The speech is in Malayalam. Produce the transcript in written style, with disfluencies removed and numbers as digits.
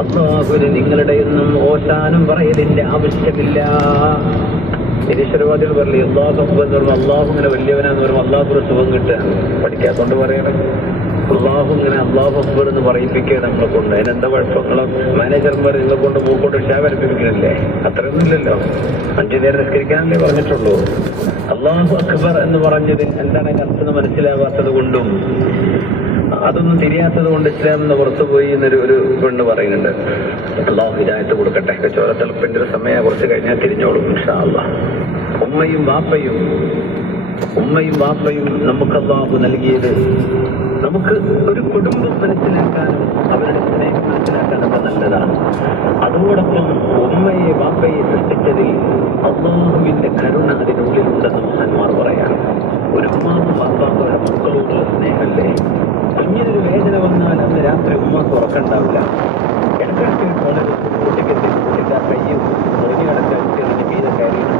അല്ലാഹുവിന് നിങ്ങളുടെ ഒന്നും ഓശാനം പറയലിന്റെ ആവശ്യമില്ല. നിരീശ്വരവാദികൾ പറയില്ലേ അല്ലാഹു അക്ബർ എന്ന് പറയുമ്പോൾ അള്ളാഹു ഇങ്ങനെ വലിയവനാന്ന് പറയുമ്പോൾ അള്ളാഹു സുഖം കിട്ടുക. പഠിക്കാത്തോണ്ട് പറയണം. അള്ളാഹു ഇങ്ങനെ അല്ലാഹു അക്ബർ എന്ന് പറയിപ്പിക്കുക നമ്മളെ കൊണ്ട്. അതിനെന്താ കുഴപ്പങ്ങളും? മാനേജർമാർ നിങ്ങളെ കൊണ്ട് മൂക്കോട്ട് ഷാവരിപ്പിക്കണല്ലേ? അത്രയൊന്നുമില്ലല്ലോ. 5 നേരം നിസ്കരിക്കാനല്ലേ പറഞ്ഞിട്ടുള്ളൂ. അല്ലാഹു അക്ബർ എന്ന് പറഞ്ഞത് എന്താണ് അർത്ഥം മനസ്സിലാവാത്തത് കൊണ്ടും അതൊന്നും തിരിയാത്തത് കൊണ്ട് ഇസ്ലാം എന്ന് പുറത്തുപോയി എന്നൊരു പെണ്ണ് പറയുന്നുണ്ട്. അള്ളാഹു ഹിദായത്ത് കൊടുക്കട്ടെ. ചോരത്തിളപ്പിന്റെ ഒരു സമയം കുറച്ച് കഴിഞ്ഞാൽ തിരിഞ്ഞോളും ഇൻഷാ അല്ലാഹ്. ഉമ്മയും വാപ്പയും നമുക്ക് അല്ലാഹു നൽകിയത് നമുക്ക് ഒരു കുടുംബം മനസ്സിലാക്കാനും അവരുടെ സ്നേഹം മനസ്സിലാക്കാനൊക്കെ നല്ലതാണ്. അതോടൊപ്പം ഉമ്മയെ വാപ്പയെ സൃഷ്ടിച്ചതിൽ അല്ലാഹുവിന്റെ കരുണ അതിനുള്ളിലുണ്ടെന്ന് മഹാന്മാർ പറയാം. ഒരു ഉമ്മാക്കും വാപ്പാക്കും ഒരു മക്കളോടുള്ള സ്നേഹമല്ലേ? കുഞ്ഞിനൊരു വേദന വന്നാൽ അന്ന് രാത്രി ഉമ്മാക്ക് ഉറക്കണ്ടാവില്ല. ഇടയ്ക്കിടയ്ക്ക്